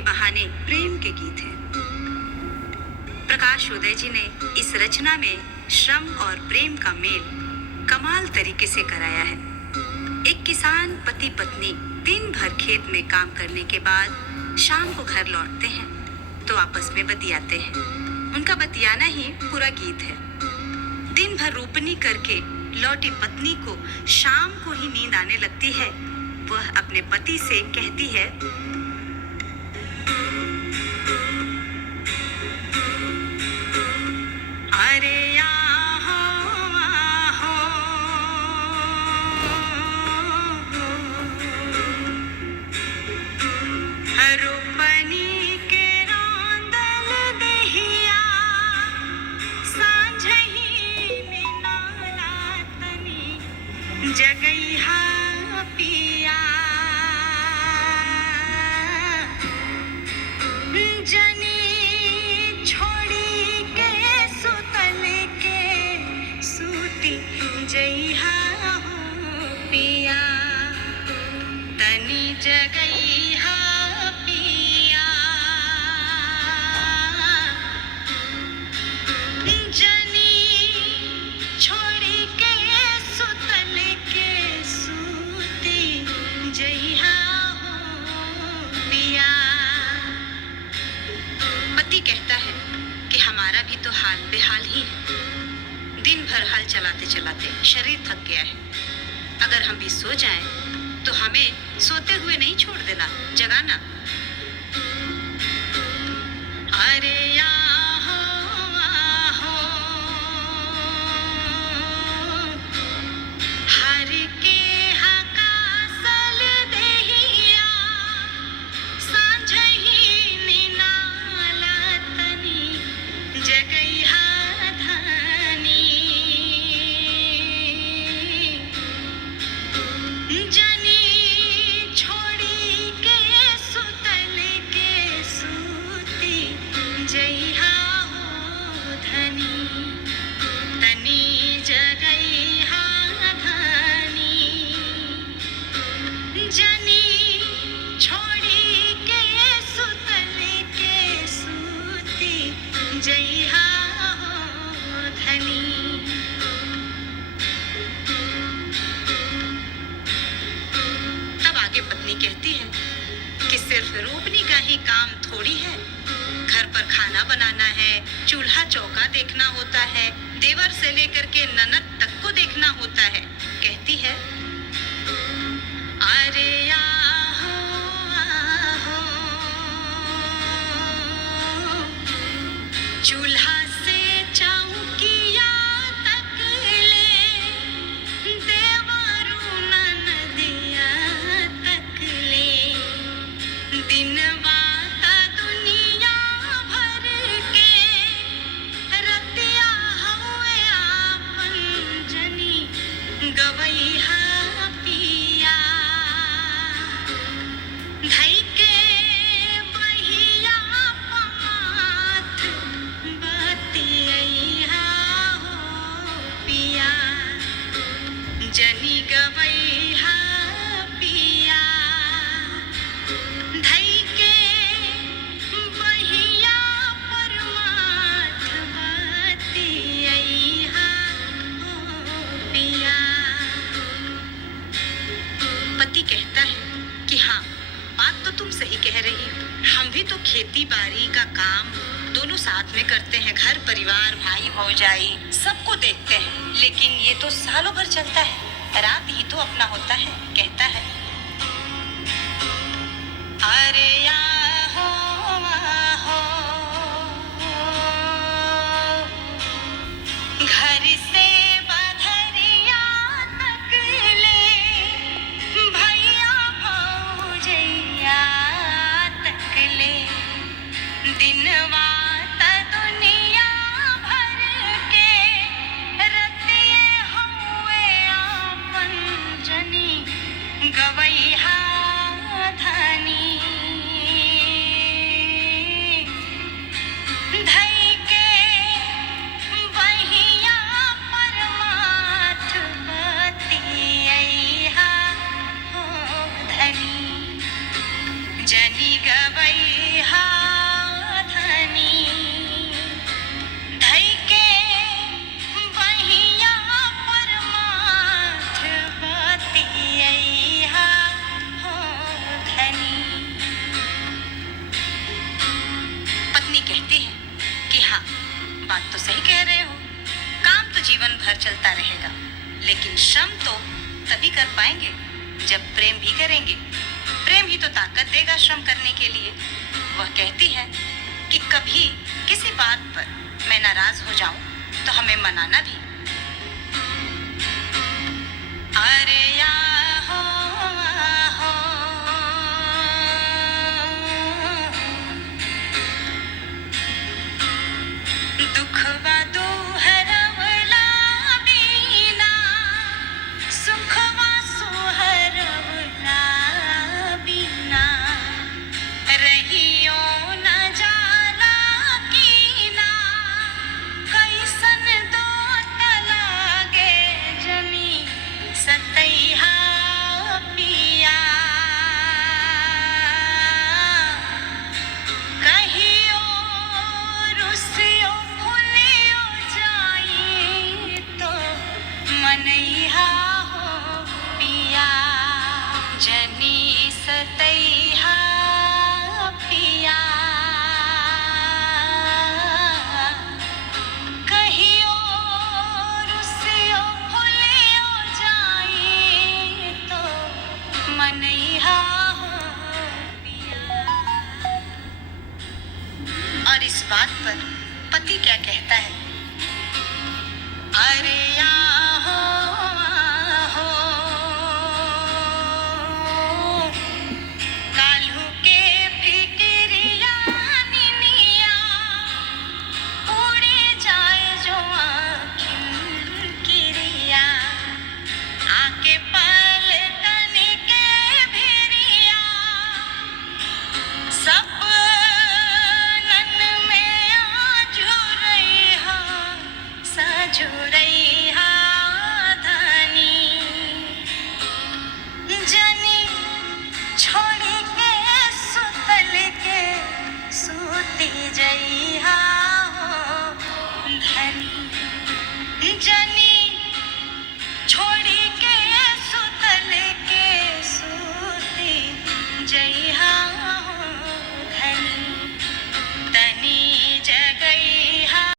के बहाने प्रेम के गीत हैं। प्रकाश उदय जी ने इस रचना में श्रम और प्रेम का मेल कमाल तरीके से कराया है। एक किसान पति पत्नी दिन भर खेत में काम करने के बाद शाम को घर लौटते हैं तो आपस में बतियाते हैं। उनका बतियाना ही पूरा गीत है। दिन भर रोपनी करके लौटी पत्नी को शाम को ही नींद आने लगती है। वह अपने पति से कहती है, अरे रोपनी के रांदल दहिया सांझही में नाला तनी जगैहा पिया जनी छोड़ी के सुतल के सूती जइहा हो पिया तनी जगैहा पिया जनी छोड़ी के सुतल के सूती जइहा हो पिया। पति कहता है कि हमारा भी तो हाल बेहाल ही है। दिन भर हल चलाते चलाते शरीर थक गया है। अगर हम भी सो जाएं तो हमें सोते हुए नहीं छोड़ देना, जगाना। अरे आहो आहो हर के हकासल देहिया सांझही निनाला तनी जगैहा धनी जनी छोड़ी के सुतल के सूती जइहा हो धनी तनी जगैहा धनी जनी छोड़ी के सुतल के सूती जइहा हो धनी। तब आगे पत्नी कहती है कि सिर्फ रोपनी का ही काम थोड़ी है। घर पर खाना बनाना है, चूल्हा चौका देखना होता है, देवर से लेकर के ननद तक को देखना होता है। कहती है, अरे आहो आहो चूल्हा से चौकिया तक ले देवरू ननदिया तक ले दिनवा ता दुनिया भर के रतिया हवे आपन जनी गवैहा पिया धई के बहिया पमाथ बतियैहा हो पिया जनी गवैहा पिया धई के बहिया परमाथ बतियैहा हो पिया। पति कहता है कि हाँ, बात तो तुम सही कह रही हो। हम भी तो खेती बाड़ी का काम दोनों साथ में करते हैं। घर परिवार भाई भौजाई सबको देखते हैं, लेकिन ये तो सालों भर चलता है। रात ही तो अपना होता है। कहता है, अरे आहो आहो घर से बधरिया तक ले भैया भौजैया तक ले दिनवा ता दुनिया भर के रतिये हवे आपन जनी गवैहा धनी धई के बहिया परमाथ बतियैहा हो धनी जनी गवैहा जीवन भर चलता रहेगा, लेकिन श्रम तो तभी कर पाएंगे जब प्रेम भी करेंगे। प्रेम ही तो ताकत देगा श्रम करने के लिए। वह कहती है कि कभी किसी बात पर मैं नाराज हो जाऊं तो हमें मनाना भी। अरे आहो आहो, दुखवा दुहरवला बीना, सुखवा सुहरवला बीना, रहियो न जाला कीना, कैसन दोत लागे जनी सतैहा पिया। कहियो रुसियो भूलियो जाई तो मनैहा हो पिया, जनी सतैहा पिया। कहियो रुसियो भूलियो जाई तो मनैहा हो पिया। और इस बात पर पति क्या कहता है? अरे आहो आहो, काल्हू के फिकिरिया निनिया, उड़े जाए जो आँखिन किरिया, आके पलकन के भिरिया, सपनन में आजुरैहा सजुरैहा धनी, जनी छोड़ी के सुतल के सूती जइहा हो धनी, जनी